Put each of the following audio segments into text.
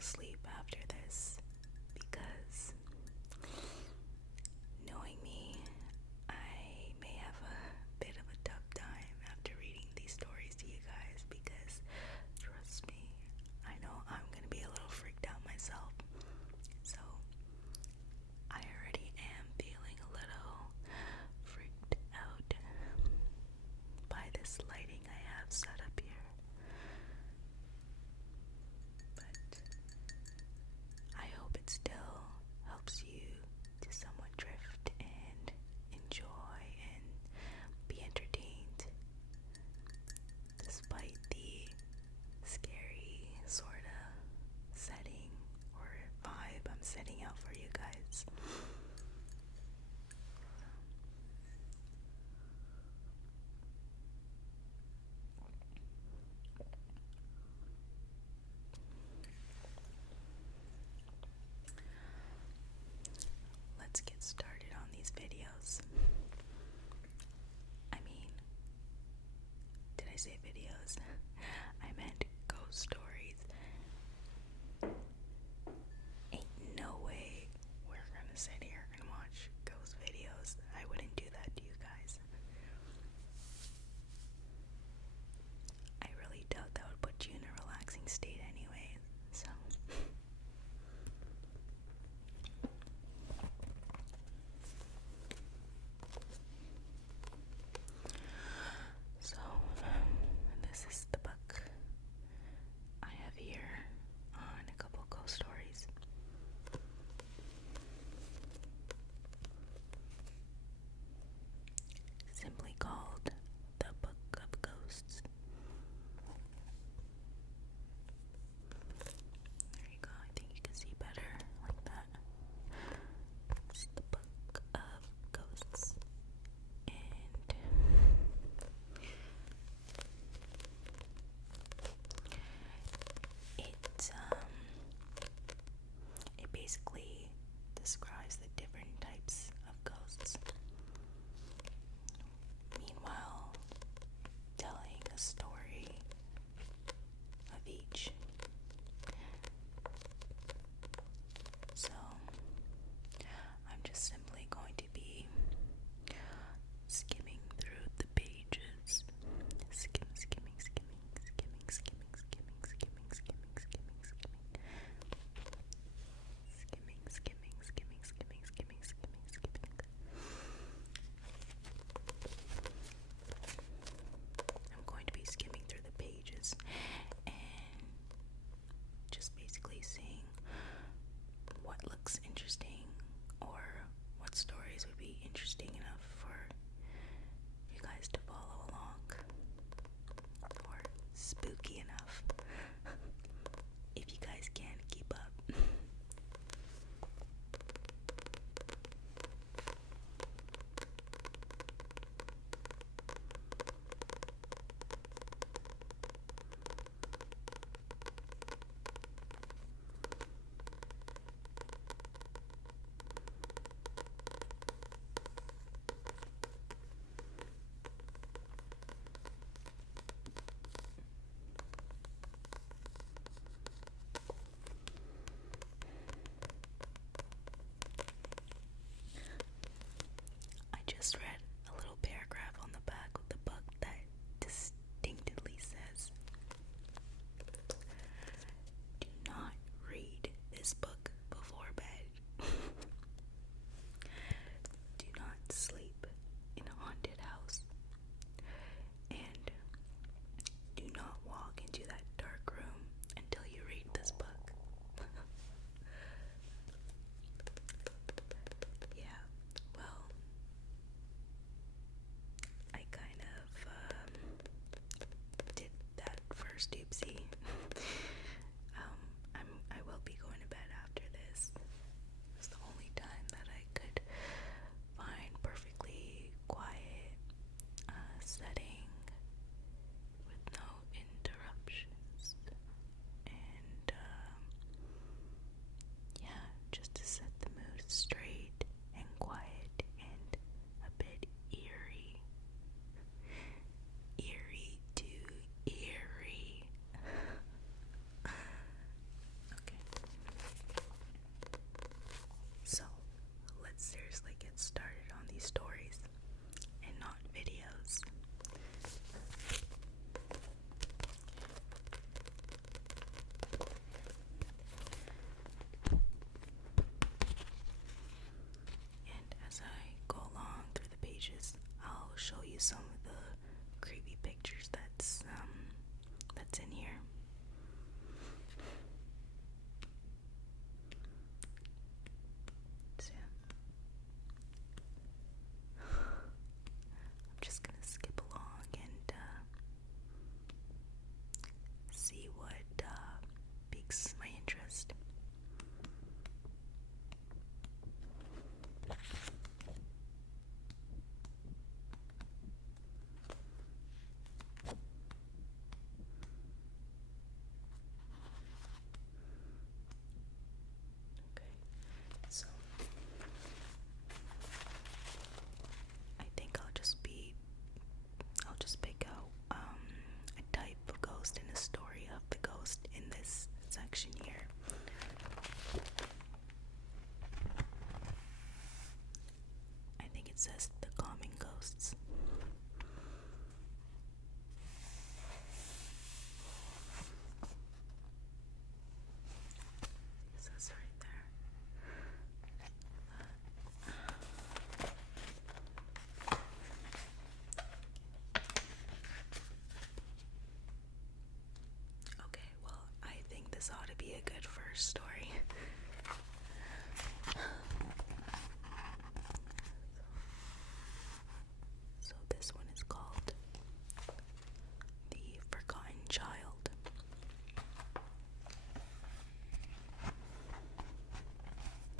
asleep after this because, knowing me, I may have a bit of a tough time after reading these stories to you guys because, trust me, I know I'm gonna be a little freaked out myself. So I already am feeling a little freaked out by this lighting I have set up here. But I hope it still helps you to somewhat drift and enjoy and be entertained despite the scary sort of setting or vibe I'm setting out for you guys. Let's get started on these videos. I mean, did I say videos? I meant ghost stories. Ain't no way we're gonna sit here and watch ghost videos. I wouldn't do that to you guys. I really doubt that would put you in a relaxing state anyway, so. So, this is the book I have here on a couple ghost stories. Simply called The Book of Ghosts. There you go, I think you can see better like that. It's The Book of Ghosts. And it basically describes the different types of ghosts. Meanwhile, telling a story of each. So, I'm just simply going to be skimming through the pages. Skimming, skimming, skimming, skimming, skimming, skimming, skimming, skimming, skimming, skimming. Skimming, skimming, skimming, skimming, skimming, skimming, skimming. I'm going to be skimming through the pages and just basically seeing what looks interesting or what stories would be interesting enough for you guys to follow along, or spooky enough if you guys can keep up. I just read a little paragraph on the back of the book that distinctly says, "Do not read this book before bed. Do not sleep in a haunted house. And do not walk into that dark room until you read this book." Yeah, well, I kind of did that first oopsie. I will be going to bed after this. It's the only time that I could find perfectly quiet setting with no interruptions, and yeah, just to set the mood straight and quiet and a bit eerie to eerie. this ought to be a good first story. So this one is called The Forgotten Child.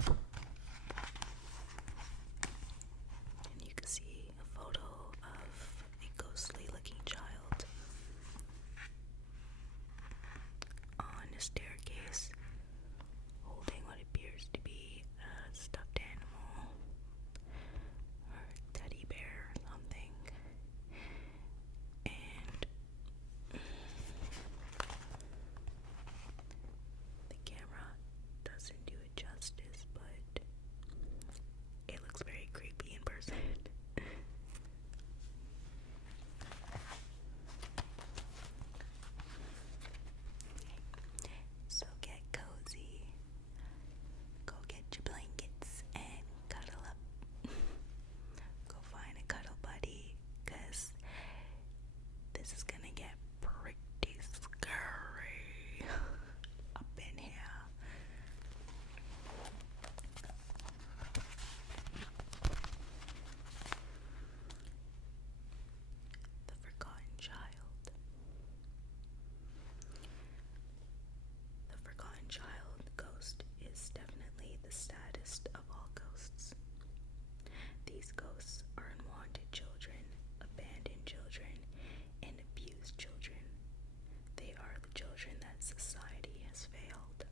And you can see a photo of a ghostly looking child on a staircase holding what appears to be a stuffed animal or teddy bear or something. And the camera doesn't do it justice, but it looks very creepy in person. So get cozy, go get your blankets and cuddle up. Go find a cuddle buddy, cause this is gonna get pretty scary up in here. The Forgotten Child. The Forgotten Child ghost is definitely the saddest of all ghosts. These ghosts are unwanted children, abandoned children, and abused children. They are the children that society has failed.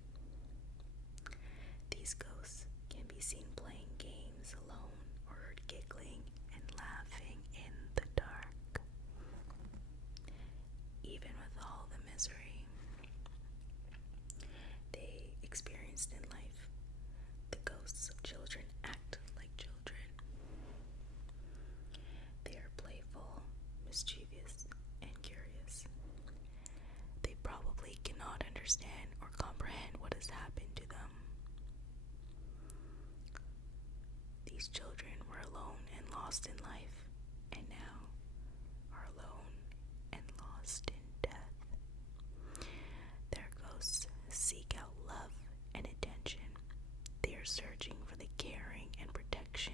These ghosts can be seen playing games alone or heard giggling and laughing in the dark. Even with all the misery they experienced in life, the ghosts of children act like children. They are playful, mischievous, and curious. They probably cannot understand or comprehend what has happened to them. These children were alone and lost in life, and now are alone and lost in death. Their ghosts seek out love and attention. They are searching for the caring and protection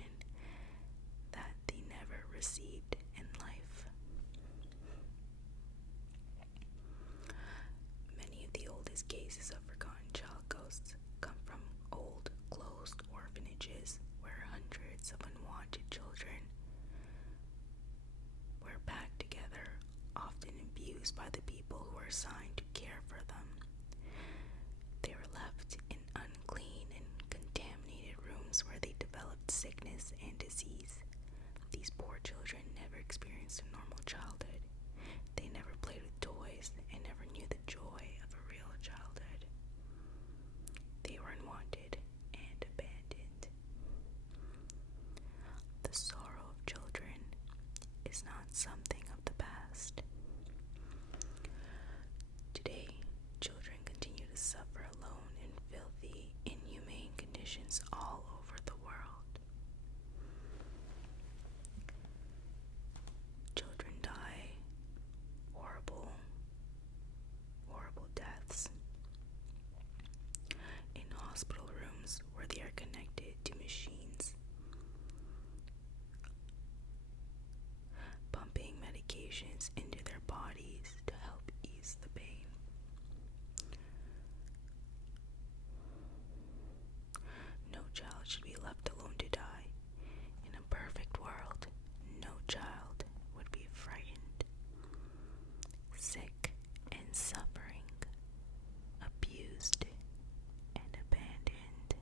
that they never received in life. Many of the oldest cases of forgotten child ghosts come from old, closed orphanages where hundreds of unwanted children were packed together, often abused by the people who were assigned to care for them. They were left in unclean and contaminated rooms where they developed sickness and disease. These poor children never experienced a normal childhood. They never played with toys and never knew the joy of a real childhood. They were unwanted and abandoned. The sorrow of children is not something of the past. Today, children continue to suffer alone in filthy, inhumane conditions all over the world. Children die horrible, horrible deaths in hospital rooms where they are connected to machines, pumping medications into their bodies to help ease the pain. No child should be left alone to die. In a perfect world, no child would be frightened, sick and suffering, abused and abandoned.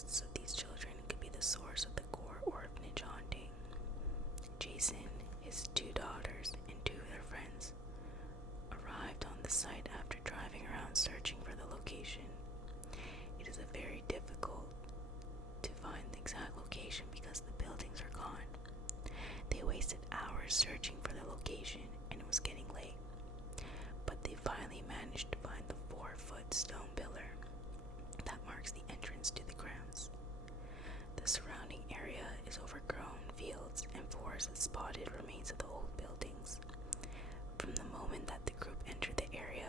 ghosts of these children could be the source of the core orphanage haunting. Jason, his 2 daughters, and 2 of their friends arrived on the site after driving around searching for the location. It is very difficult to find the exact location because the buildings are gone. They wasted hours searching for the location and it was getting late. But they finally managed to find the 4-foot stone pillar that marks the entrance to the grounds. The surrounding area is overgrown fields and forests that spotted remains of the old buildings. From the moment that the group entered the area,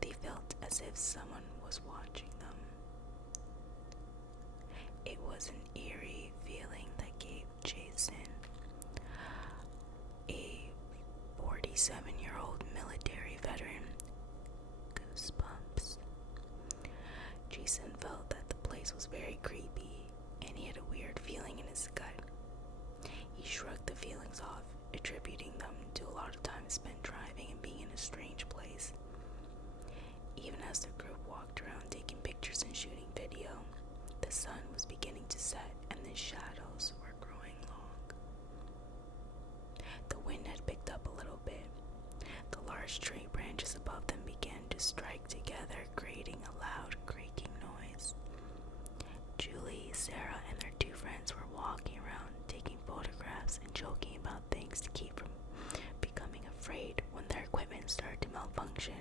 they felt as if someone was watching them. It was an eerie feeling that gave Jason, a 47-year-old military veteran, goosebumps. Jason felt that the place was very creepy and he had a weird feeling in his gut. He shrugged the feelings off, attributing them to a lot of time spent driving and being in a strange place. Even as the group walked around taking pictures and shooting video, the sun was beginning to set and the shadows were growing long. The wind had picked up a little bit. The large tree branches above them began to strike together, creating a loud creaking noise. Julie, Sarah, and their 2 friends were walking around, taking photographs and joking about things to keep from becoming afraid when their equipment started to malfunction.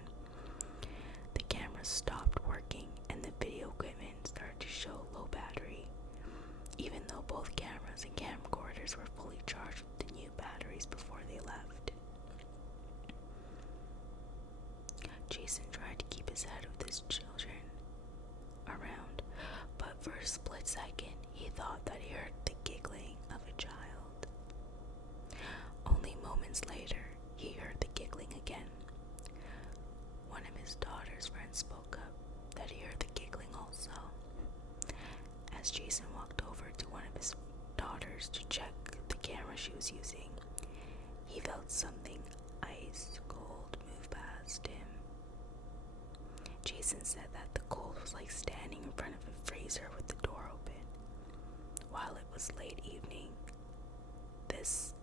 The cameras stopped working and the video equipment started to show low battery, even though both cameras and camcorders were fully charged with the new batteries before they left. Jason tried to keep his head with his children around, but for a split second he thought that he heard the giggling of a child. Only moments later he heard the giggling again. One of his daughter's friends spoke up that he heard the giggling also. As Jason walked over to one of his daughters to check the camera she was using, he felt something ice cold move past him. Jason said that the cold was like standing in front of a freezer with the door open. While it was late evening, this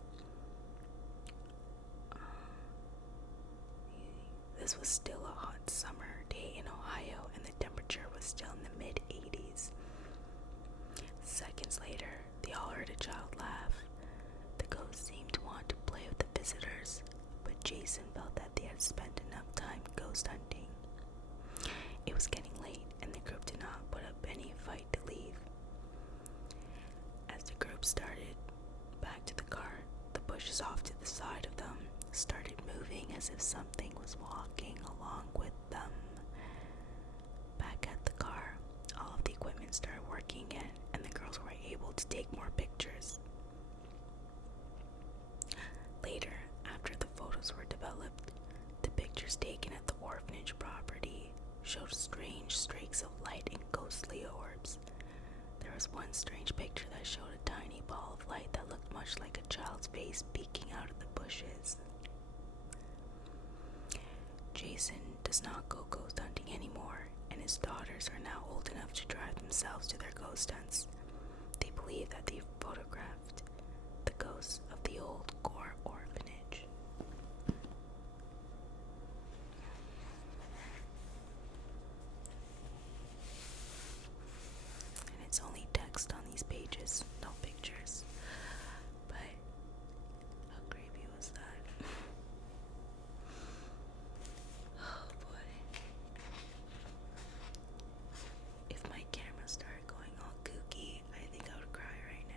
was still a hot summer day in Ohio and the temperature was still in the mid-80s. Seconds later, they all heard a child laugh. The ghost seemed to want to play with the visitors, but Jason felt that they had spent enough time ghost hunting. It was getting late and the group did not put up any fight to leave. As the group started back to the car, the bushes off to the side of them started moving as if something was walking along with them. Back at the car, all of the equipment started working again and the girls were able to take more pictures. Later, after the photos were developed, the pictures taken at the orphanage property showed strange streaks of light and ghostly orbs. There was one strange picture that showed a tiny ball of light that looked much like a child's face peeking out of the bushes. Jason does not go ghost hunting anymore, and his daughters are now old enough to drive themselves to their ghost hunts. They believe that they photographed the ghosts of the old Gore orphanage. And it's only text on these pages, no pictures. But how creepy was that? Oh boy. If my camera started going all kooky, I think I would cry right now.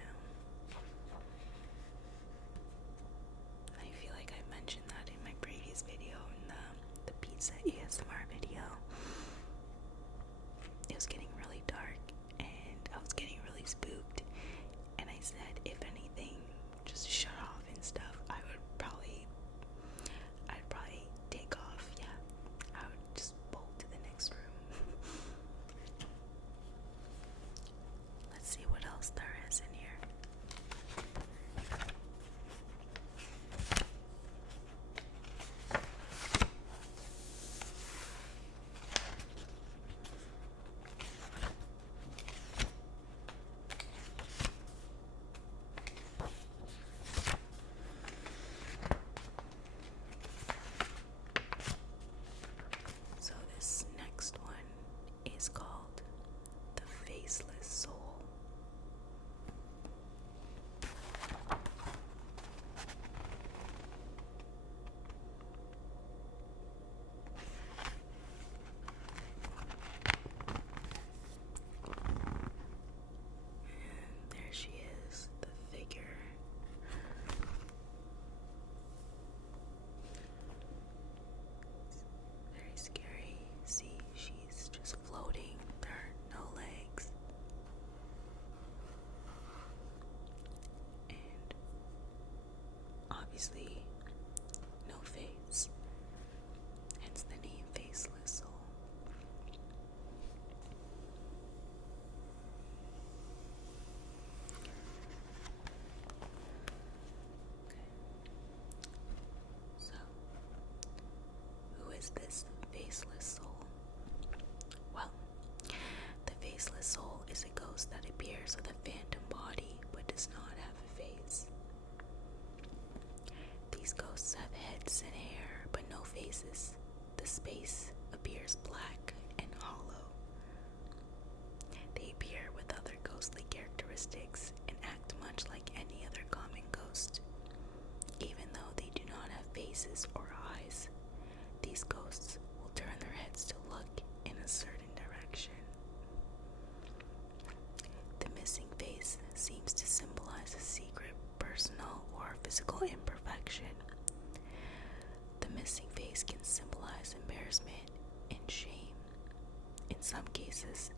some cases,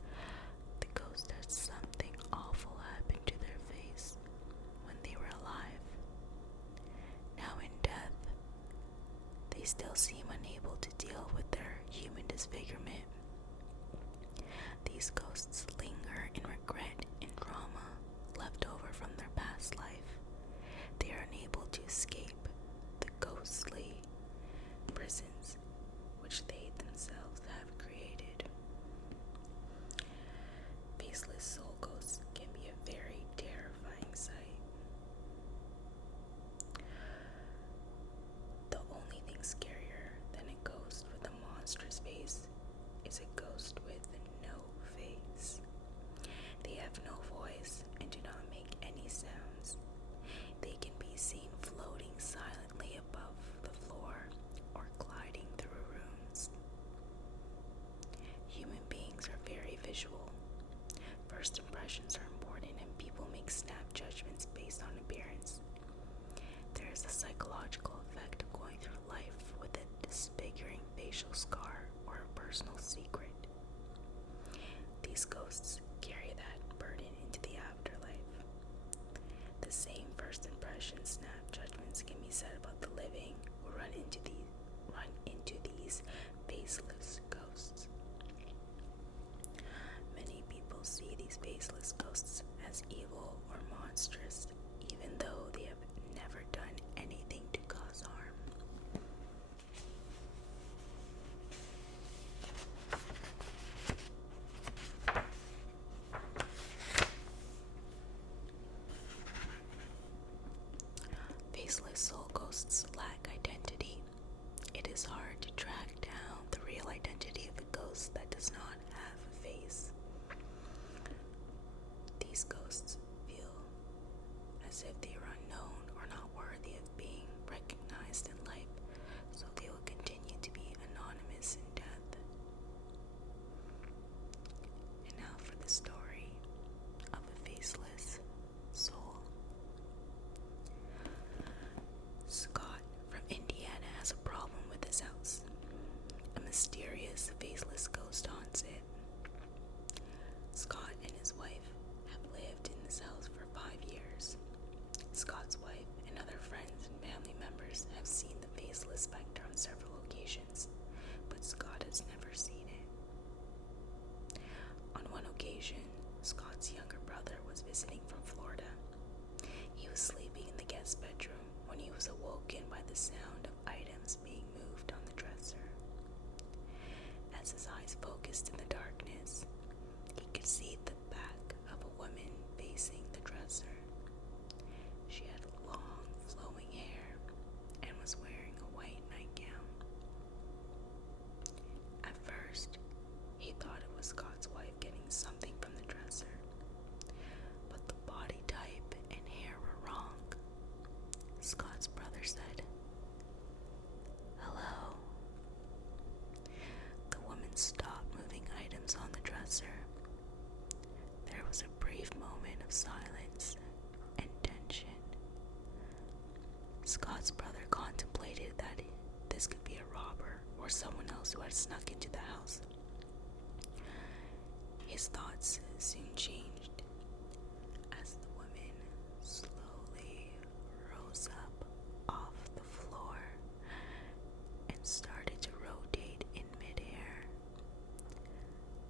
the ghost had something awful happen to their face when they were alive. Now in death, they still seem unable to deal with their human disfigurement. These ghosts linger in regret and trauma left over from their past life. They are unable to escape the ghostly prisons which they themselves have created. Faceless soul ghosts can be a very terrifying sight. The only thing scarier than a ghost with a monstrous face is a ghost with no face. They have no voice and do not make any sounds. They can be seen floating silently above the floor or gliding through rooms. Human beings are very visual. First impressions are important and people make snap judgments based on appearance. There is a psychological effect of going through life with a disfiguring facial scar or a personal secret. These ghosts carry that burden into the afterlife. The same first impression snap judgments can be said about the living who run into these faceless ghosts. Many people see these faceless ghosts as evil or monstrous, even though they have never done anything to cause harm. Faceless soul ghosts lack identity. It is hard to track down the real identity of a ghost that does not have a face. These ghosts feel as if they are unknown or not worthy of being recognized in life, so they will continue to be anonymous in death. And now for the story of a faceless soul. Scott from Indiana has a problem with his house. A mysterious, faceless ghost haunts it. Scott and his wife have lived in this house for 5 years. Scott's wife and other friends and family members have seen the faceless specter on several occasions, but Scott has never seen it. On one occasion, Scott's younger brother was visiting from Florida. He was sleeping in the guest bedroom when he was awoken by the sound of items being moved on the dresser. As his eyes focused in the darkness, he could see the back of a woman facing the dresser. She had long, flowing hair and was wearing a white nightgown. At first, he thought it was Scott's wife getting something from the dresser, but the body type and hair were wrong. Scott's brother said, "Hello." The woman stopped moving items on the dresser. There was a brief moment of silence and tension. Scott's brother contemplated that this could be a robber or someone else who had snuck into the house. His thoughts soon changed as the woman slowly rose up off the floor and started to rotate in midair.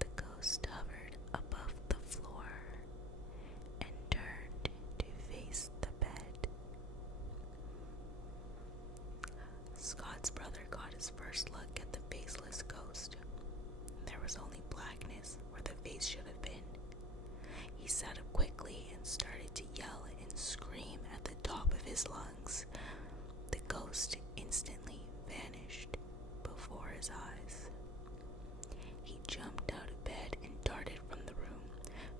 The ghost hovered above the floor and turned to face the bed. Scott's brother got his first look at the faceless ghost. There was only blackness where the face should have been. He sat up quickly and started to yell and scream at the top of his lungs. The ghost instantly vanished before his eyes. He jumped out of bed and darted from the room.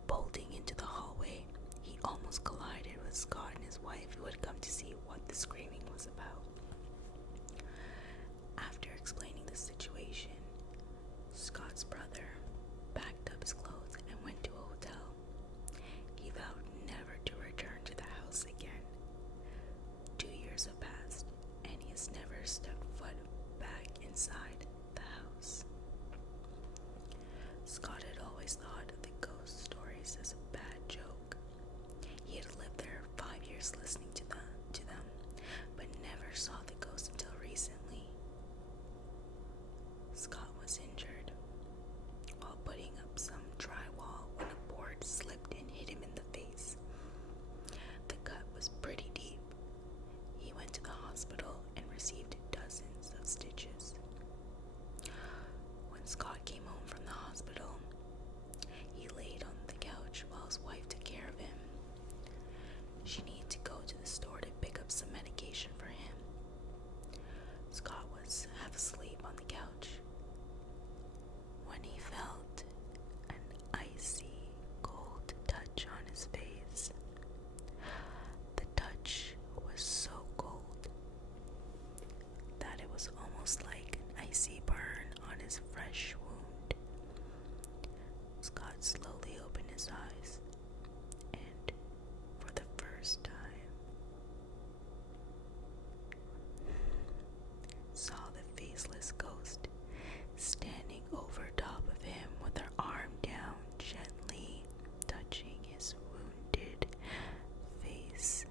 Bolting into the hallway, he almost collided with Scott and his wife, who had come to see what the screaming was about. After explaining the situation, Scott's brother packed up his clothes and went to a hotel. He vowed never to return to the house again. 2 years have passed, and he has never stepped foot back inside the house. Scott had always thought of the ghost stories as a bad joke. He had lived there 5 years listening to them, but never saw the ghost until recently. Scott was injured while putting up some drywall when a board slipped and hit him in the face. The cut was pretty deep. He went to the hospital and received dozens of stitches. When Scott came home from the hospital, he laid on the couch while his wife took care of him. She needed to go to the store to pick up some medication for him. Scott was half asleep on the couch when he felt an icy cold touch on his face. The touch was so cold that it was almost like an icy burn on his fresh wound. Scott slowly opened his eyes and, for the first time, saw the faceless ghost standing over top of him with her arm down, gently touching his wounded face.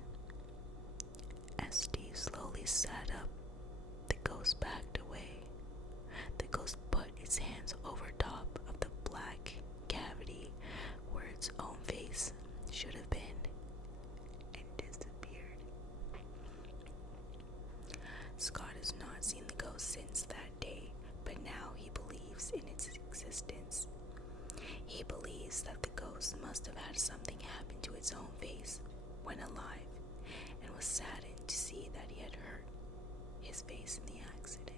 As Steve slowly sat up, the ghost backed away. The ghost put its hands over top of the black cavity where its own face should have been and disappeared. Scott has not seen the ghost since that day, but now he believes in its existence. He believes that the ghost must have had something happen to its own face when alive, and was saddened to see that he had hurt his face in the accident.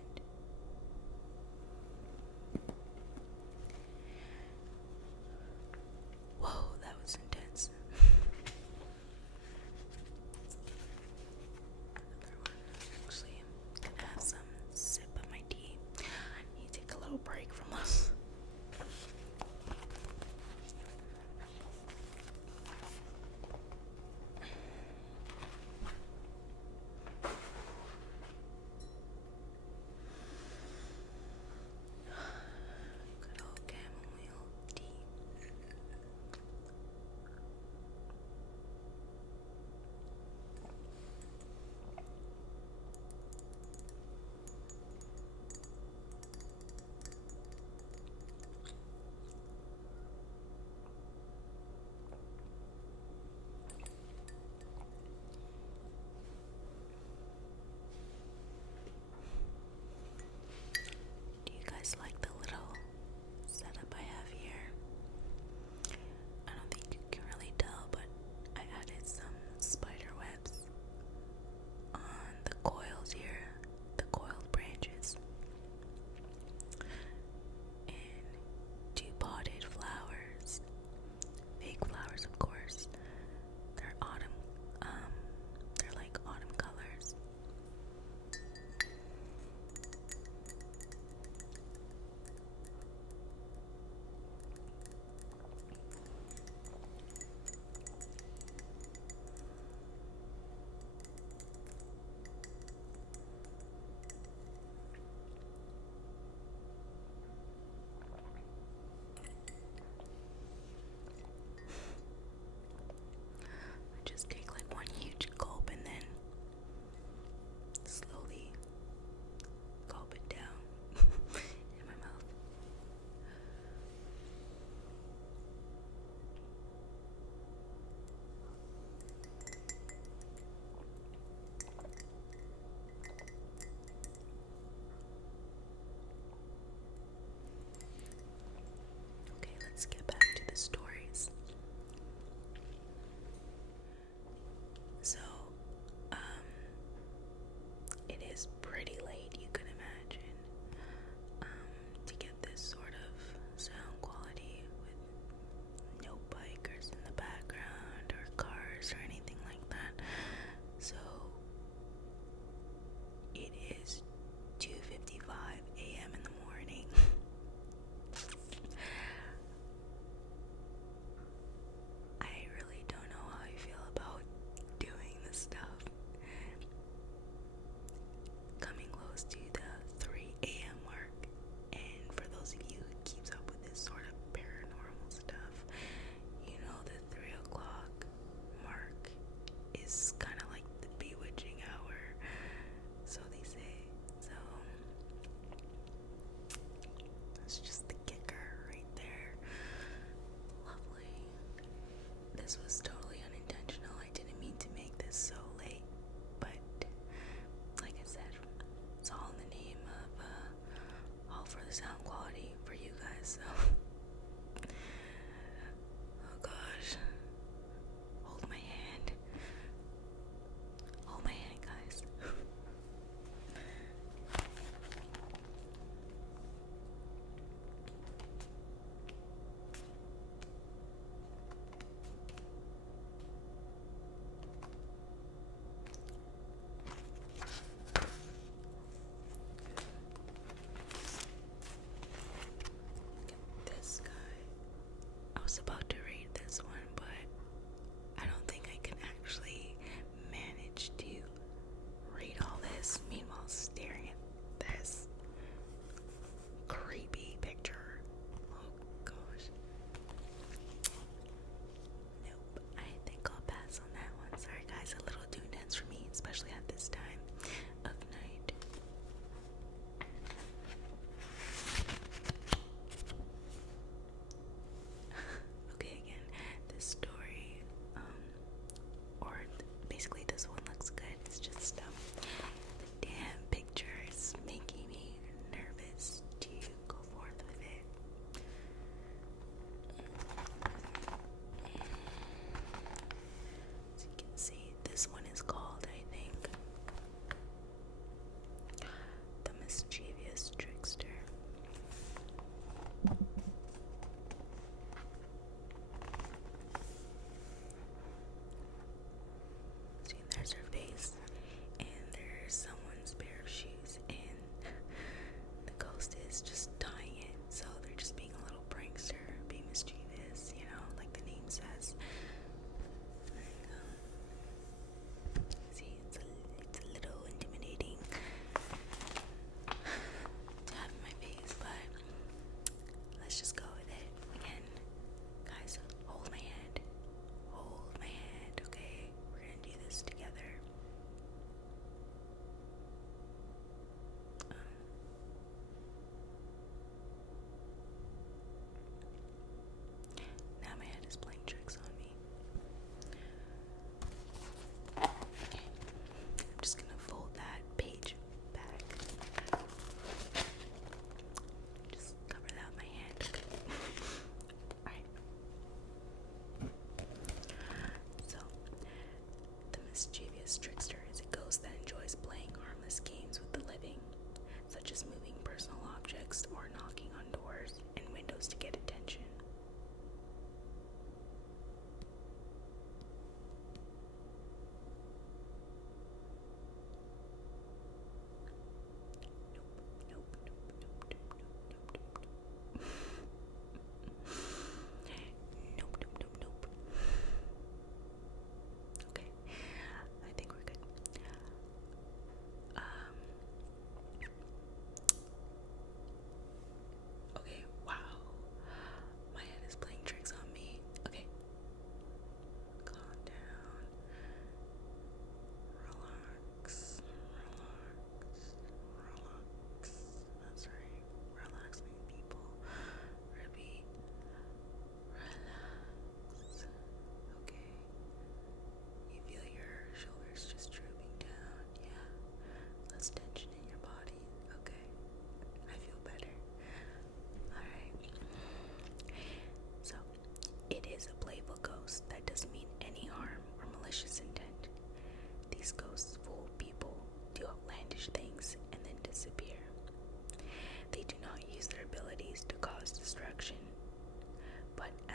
Whoa, that was intense. Another one. Actually, I'm gonna have some sip of my tea. I need to take a little break from this.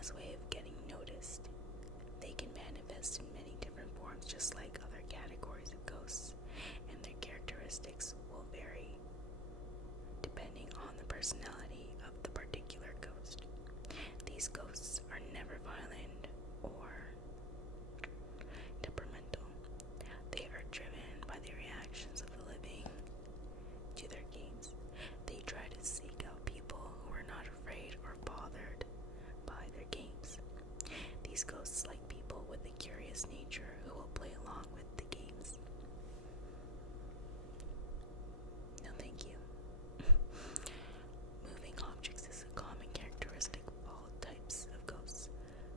as a way of getting noticed. They can manifest in many different forms, just like other categories of ghosts, and their characteristics will vary depending on the personality of the particular ghost. These ghosts are never violent or temperamental. They are driven by the reactions of the living to their games. They try to seek out people who are not afraid or bothered by their games. These ghosts like people with a curious nature who will play along with the games. No, thank you. Moving objects is a common characteristic of all types of ghosts,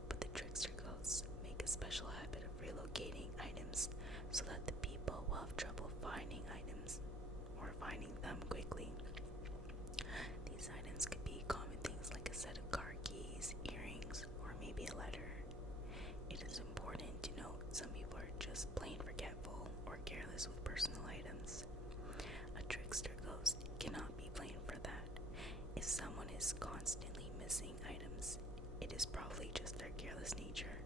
but the trickster ghosts make a special habit of relocating items so that the people will have trouble finding items or finding them quickly. These items could be common things like a set of car keys, earrings, or maybe a letter. It is important to note some people are just plain forgetful or careless with personal items. A trickster ghost cannot be blamed for that. If someone is constantly missing items, it is probably just their careless nature.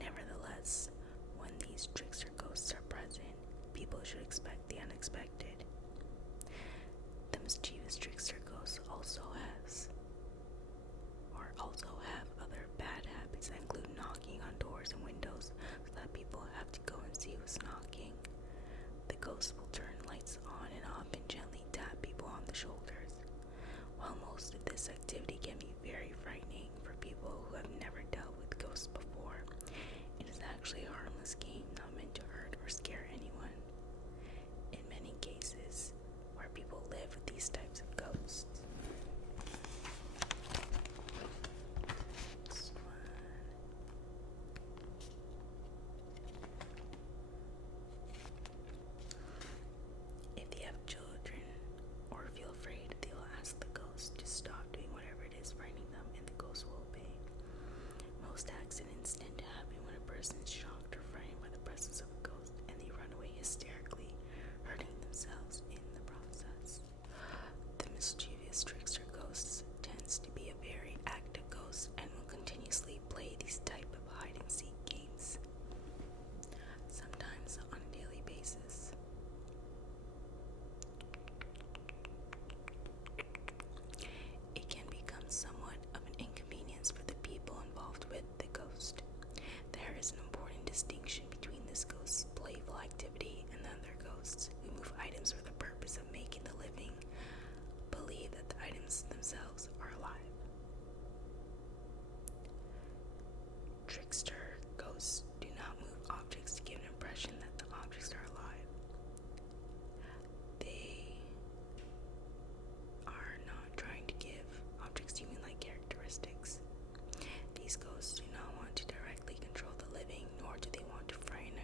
Nevertheless, when these trickster ghosts are present, people should expect the unexpected. The mischievous trickster ghosts also have other bad habits that include knocking on doors and windows so that people have to go and see who's knocking. The ghosts will turn lights on and off and gently tap people on the shoulders. While most of this activity can be very frightening for people who have never dealt with ghosts before, it is actually a harmless game not meant to hurt or scare anyone. In many cases where people live with these types of ghosts. If you have children or feel afraid, they will ask the ghost to stop doing whatever it is frightening them, and the ghost will obey. Most accidents tend to happen when a person is shocked or frightened by the presence of a ghost, and they run away hysterically, hurting themselves in the process. The mischievous trickster ghost tends to be a very active ghost and will continuously play these type of hide-and-seek games, sometimes on a daily basis. It can become somewhat of an inconvenience for the people involved with the ghost. There is an important distinction between this ghost's playful activity and the other ghosts who move items for the purpose of making the living believe that the items themselves are alive. Trickster ghosts do not move objects to give an impression that the objects are alive. They are not trying to give objects human-like characteristics. These ghosts do not want to directly control the living, nor do they want to frighten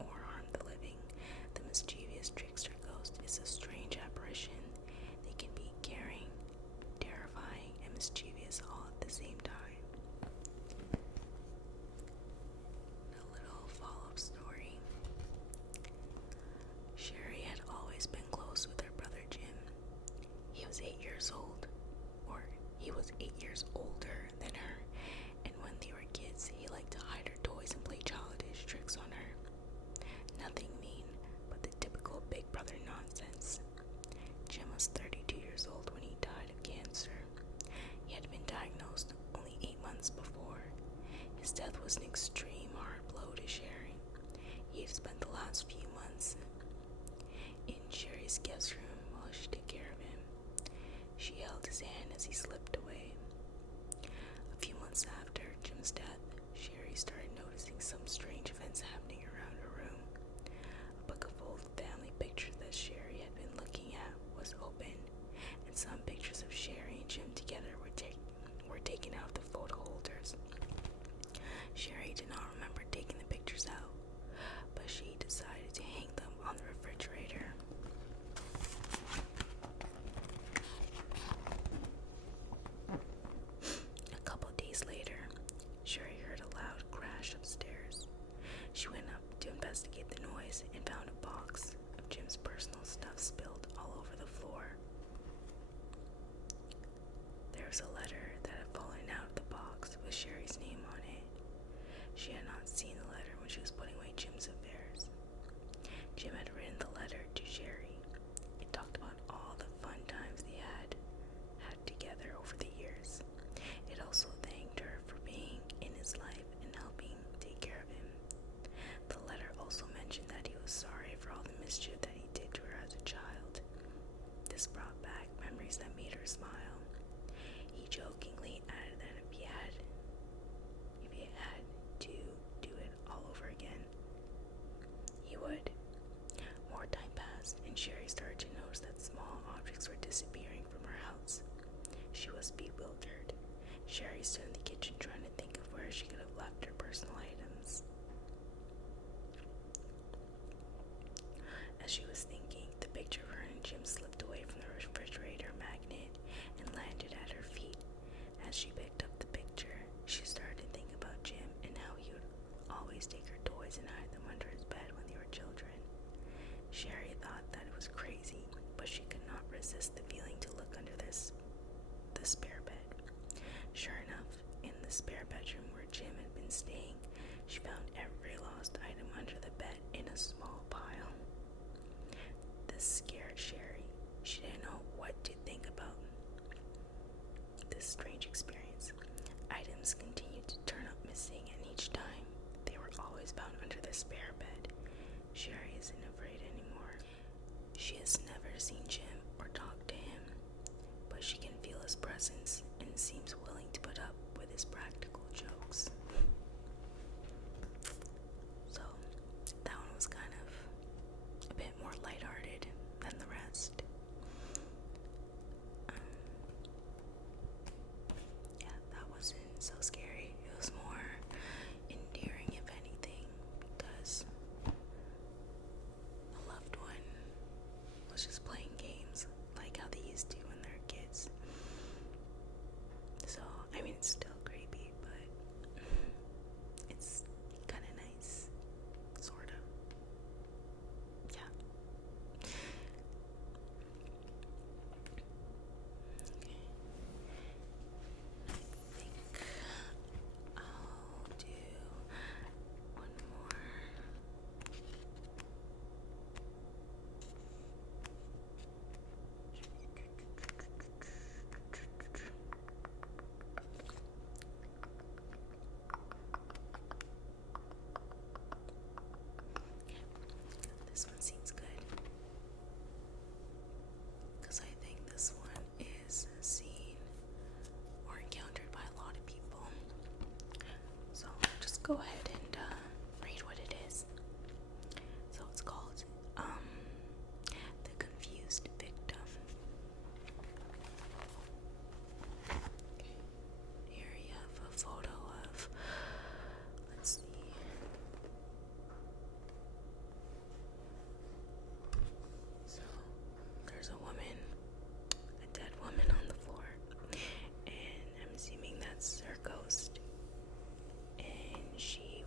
or harm the living. The mischievous trickster ghost is a strange apparition. They can be caring, terrifying, and mischievous all at the same time. A little follow-up story. Sherry had always been close with her brother Jim. He was 8 years old, or he was 8 years older than her, and when they were kids, he liked to hide her toys and play childish tricks on her. Nothing mean, but the typical big brother nonsense. Jim was 32 years old when he died of cancer. He had been diagnosed only 8 months before. His death was an extreme hard blow to Sherry. He had spent the last few months in Sherry's guest room while she took care of him. She held his hand as he slipped away. A few months after Jim's death, Sherry started noticing some strange events happening around her room. A book of old family pictures that Sherry had been looking at was open, and some pictures of Sherry and Jim together were taken out of the photo holders. Sherry did not remember taking the pictures out, but she decided to hang them on the refrigerator. A couple days later, Sherry heard a loud crash upstairs. She went up to investigate the noise and found a box of Jim's personal stuff spilled all over the floor. There was a letter that had fallen out of the not seen the letter when she was putting away Jim's affairs. Jim had written the letter to Sherry. It talked about all the fun times they had together over the years. It also thanked her for being in his life and helping take care of him. The letter also mentioned that he was sorry for all the mischief that he did to her as a child. This brought back memories that made her smile. He jokingly added that if he had to do it all over again, he would. More time passed, and Sherry started to notice that small objects were disappearing from her house. She was bewildered. Sherry stood in the kitchen trying to think of where she could have left her personal items. As she was thinking, the picture of her and Jim slipped away from the refrigerator magnet and landed at her feet. As she picked up the picture, she started to think about Jim and how he would always take her toys and hide them under his bed when they were children. Sherry thought that it was crazy, but she could not resist the feeling to look under the spare bed. Sure enough, in the spare bedroom where Jim had been staying, she found every lost item under the bed in a small pile. This scared Sherry. She didn't know what to think about this strange experience. Items continued to turn up missing, and each time they were always found under the spare bed. Sherry isn't afraid anymore. She has never seen Jim or talked to him, but she can feel his presence and seems willing to put up with his practical jokes. So, that one was kind of a bit more lighthearted than the rest. Yeah, that wasn't so scary. It was more endearing, if anything, because a loved one was just playing games like how they used to when they're kids. So, I mean, it's still creepy, but it's kind of nice, sort of. Yeah. Okay. I think I'll do one more. This one seems good, because I think this one is seen or encountered by a lot of people. So I'll just go ahead and read what it is. So it's called The Confused Victim. Okay. Here you have a photo of, let's see. So there's a woman, a dead woman on the floor, and I'm assuming that's her ghost. And she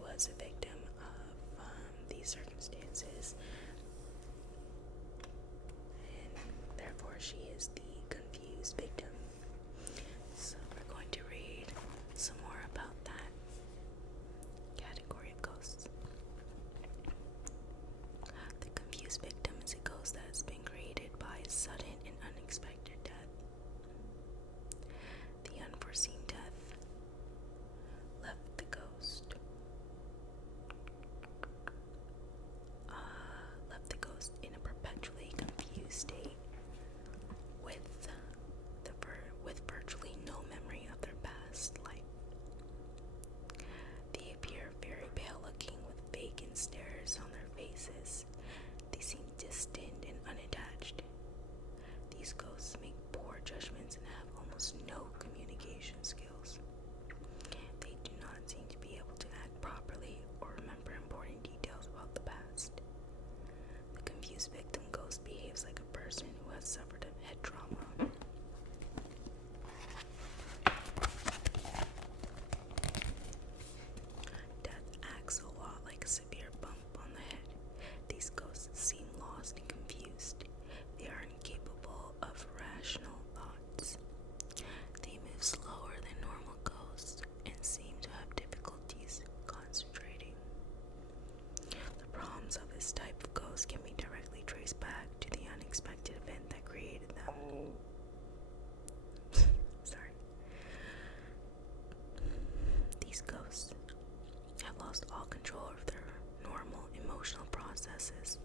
processes.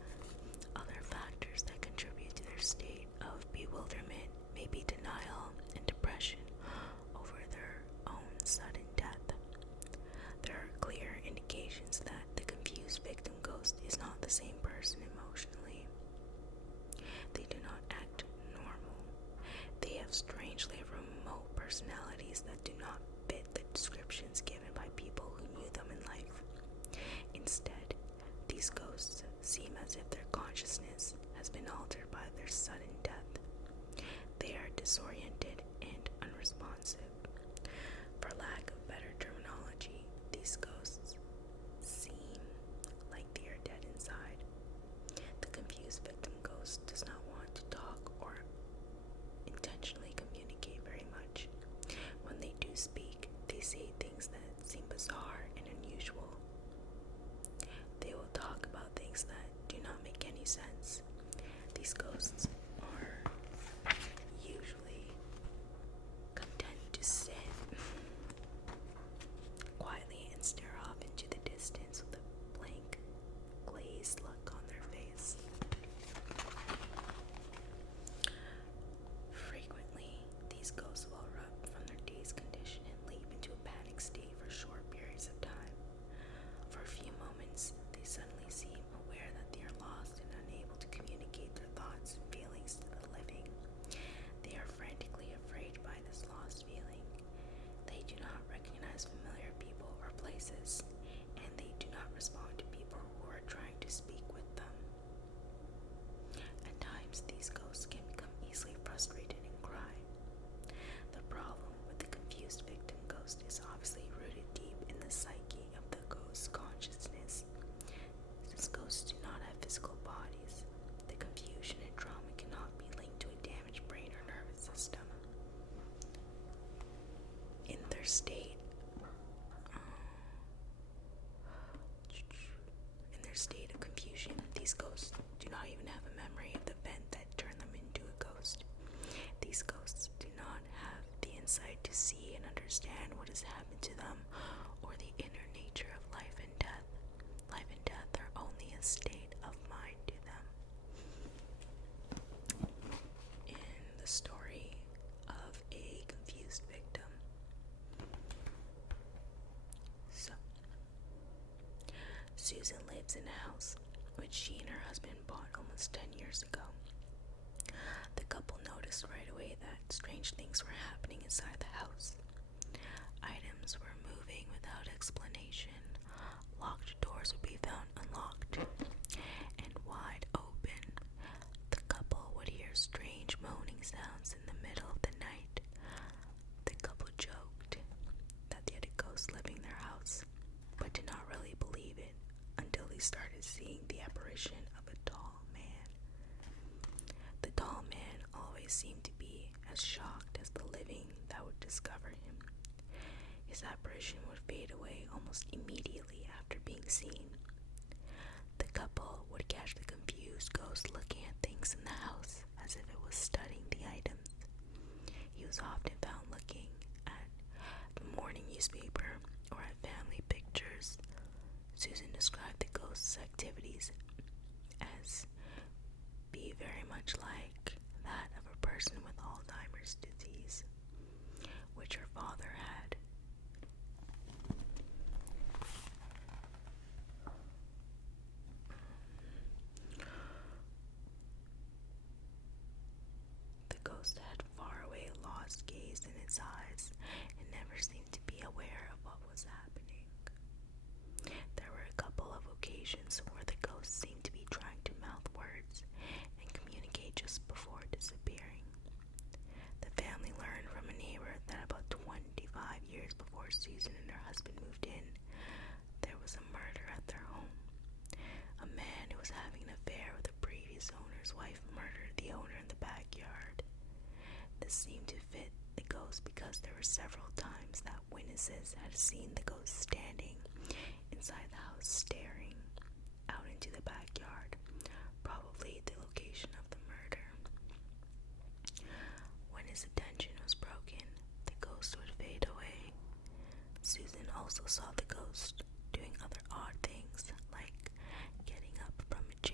Other factors that contribute to their state of bewilderment may be denial and depression over their own sudden death. There are clear indications that the confused victim ghost is not the same person emotionally. They do not act normal. They have strangely remote personalities that do not fit the descriptions given by people who knew them in life. Instead, these ghosts seem as if their consciousness has been altered by their sudden death. They are disoriented and unresponsive. For lack of better terminology, these ghosts seem like they are dead inside. The confused victim ghost does not want to talk or intentionally communicate very much. When they do speak, they say things that seem bizarre and unusual. They will talk about things that do not make any sense. These ghosts are usually content to sit quietly and stare off into the distance with a blank, glazed look on their face. Frequently, these ghosts will erupt from their dazed condition and leap into a panic state for short periods of time. For a few moments, they suddenly seem aware that they are lost and unable to communicate their thoughts and feelings to the living. They are frantically afraid by this lost feeling. They do not recognize familiar people or places, and they do not respond to people who are trying to speak with them. At times, these ghosts can become easily frustrated and cry. The problem with the confused victim ghost is obviously rooted deep in the psyche of the ghost's consciousness. Since ghosts do not have physical bodies, the confusion and trauma cannot be linked to a damaged brain or nervous system. In their state of confusion, these ghosts do not even have a memory of the event that turned them into a ghost. These ghosts do not have the insight to see and understand what has happened to them or the inner nature of life and death. Life and death are only a state of mind to them. In the story of a confused victim. So, Susan lives in a house which she and her husband bought almost 10 years ago. The couple noticed right away that strange things were happening inside the house. Items were moving without explanation. Locked doors would be found unlocked and wide open. The couple would hear strange moaning sounds in the middle of the night. The couple joked that they had a ghost living in their house, but did not really believe it until they started seeing the apparition of a tall man. The tall man always seemed to be as shocked as the living that would discover him. His apparition would fade away almost immediately after being seen. The couple would catch the confused ghost looking at things in the house as if it was studying the items. He was often found looking at the morning newspaper or at family pictures. Susan described the ghost's activities as be very much like that of a person with Alzheimer's disease, which her father had. The ghost had faraway, lost gaze in its eyes and never seemed to be aware of what was happening. There were a couple of occasions where the ghost seemed to be trying to mouth words and communicate just before disappearing. The family learned from a neighbor that about 25 years before Susan and her husband moved in, there was a murder at their home. A man who was having an affair with the previous owner's wife murdered the owner in the backyard. This seemed to fit the ghost because there were several times that witnesses had seen the ghost standing inside the house staring out into the backyard, probably the location of the murder. When his attention was broken, the ghost would fade away. Susan also saw the ghost doing other odd things, like getting up from a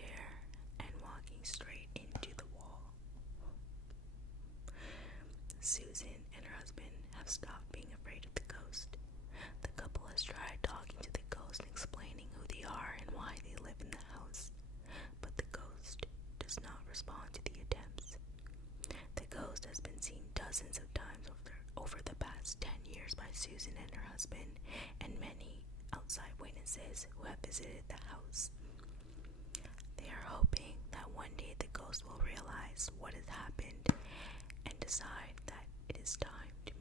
Susan and her husband have stopped being afraid of the ghost. The couple has tried talking to the ghost and explaining who they are and why they live in the house, but the ghost does not respond to the attempts. The ghost has been seen dozens of times over the past 10 years by Susan and her husband and many outside witnesses who have visited the house. They are hoping that one day the ghost will realize what has happened and decide that it is time to